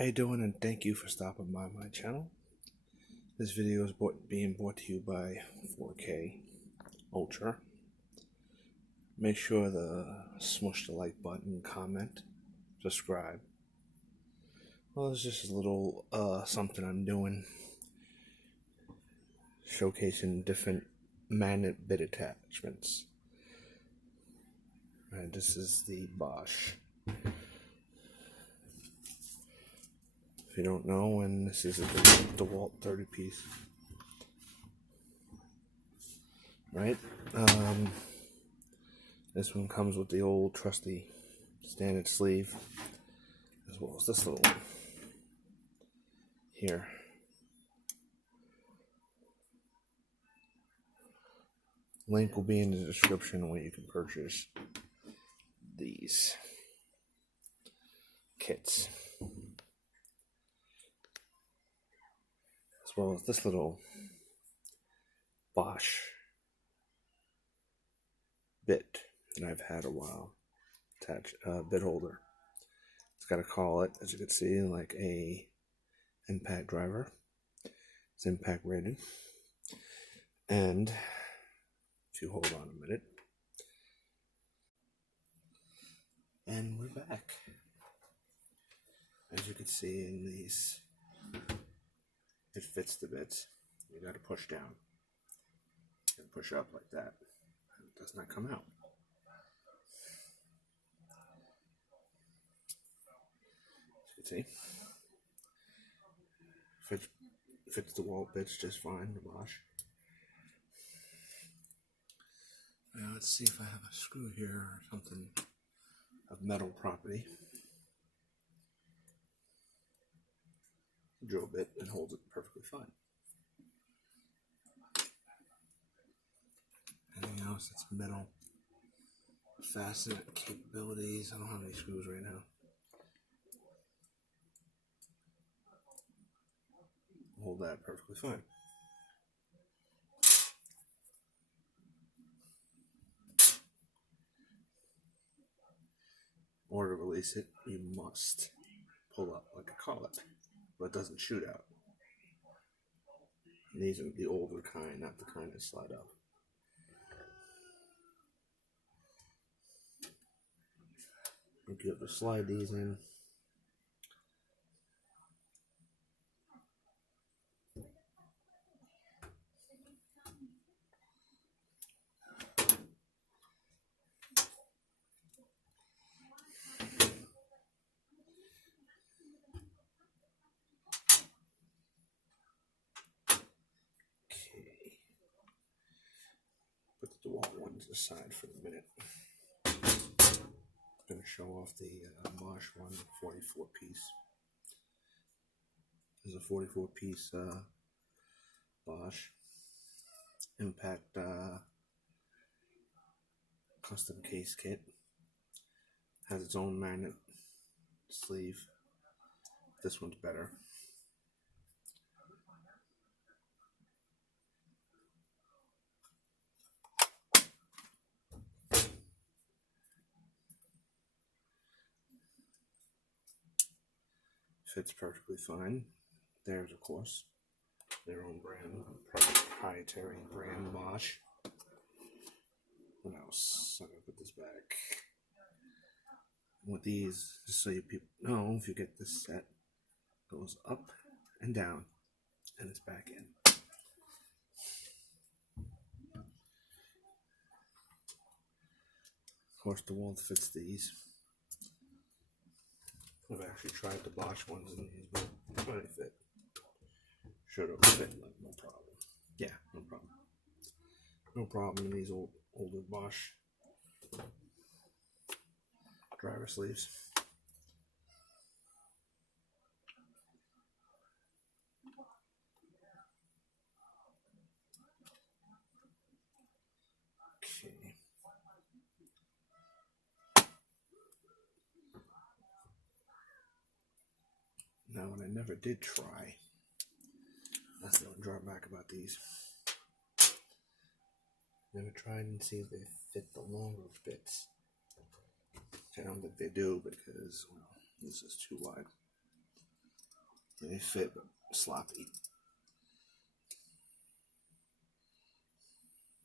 How you doing, and thank you for stopping by my channel. This video is being brought to you by 4K Ultra. Make sure to smush the like button, comment, subscribe. Well, it's just a little something I'm doing, showcasing different magnet bit attachments. And this is the Bosch. If you don't know, and this is a Dewalt 30-piece, right? This one comes with the old trusty standard sleeve, as well as this little one here. Link will be in the description where you can purchase these kits, as well as this little Bosch bit that I've had a while. Attach bit holder. It's got a collet, as you can see, like a impact driver. It's impact rated. And if you hold on a minute, and we're back. As you can see in these, it fits the bits. You got to push down and push up like that. It does not come out. As you can see, fits the wall bits just fine, the Bosch. Now let's see if I have a screw here or something of metal property. Drill bit and holds it perfectly fine. Anything else that's metal, fasten capabilities. I don't have any screws right now. Hold that perfectly fine. In order to release it, you must pull up like a collet, but it doesn't shoot out. And these are the older kind, not the kind that slide up. You have to slide these in. Put the Dewalt ones aside for a minute. I'm going to show off the Bosch one, 44-piece. This is a 44-piece Bosch impact custom case kit. Has its own magnet sleeve. This one's better. Fits perfectly fine. There's, of course, their own brand, proprietary brand Bosch. What else? I'm gonna put this back. With these, just so you people know, if you get this set, it goes up and down, and it's back in. Of course, the Dewalt fits these. I've actually tried the Bosch ones and these, but they fit. Should have fit, like, no problem. Yeah, no problem. No problem in these older Bosch driver sleeves. Okay. Now, what I never did try, that's the only drawback about these. Never tried and see if they fit the longer bits. I don't think they do because, well, this is too wide. They fit sloppy.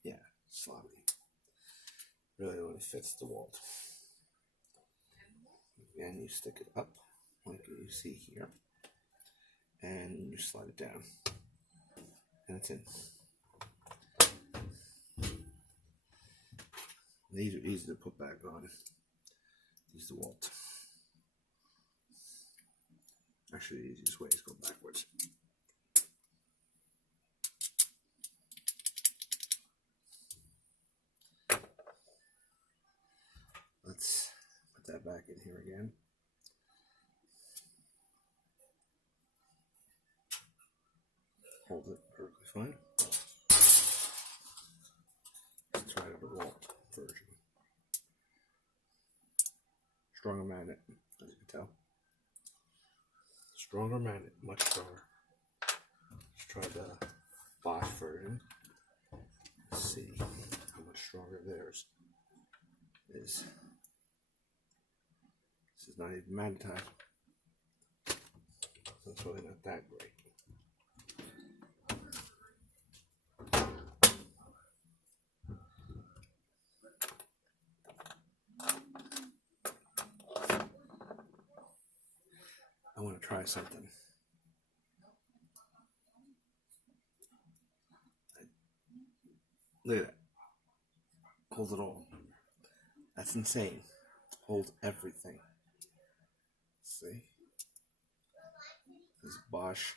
Yeah, sloppy. Really only fits Dewalt. And you stick it up like you see here, and you slide it down, and it's in. These are easy to put back on. These Dewalt. Actually, the easiest way is go backwards. Let's put that back in here again. Hold it perfectly fine. Let's try the Dewalt version. Stronger magnet, as you can tell. Stronger magnet, much stronger. Let's try the Bosch version. Let's see how much stronger theirs is. This is not even magnetized, so it's really not that great. I want to try something. Look at that. Hold it all. That's insane. Hold everything. See? This Bosch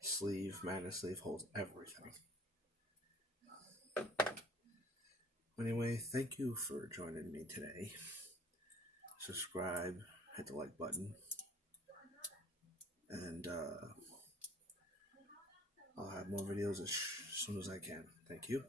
sleeve, magnet sleeve, holds everything. Anyway, thank you for joining me today. Subscribe, hit the like button, and I'll have more videos as soon as I can. Thank you.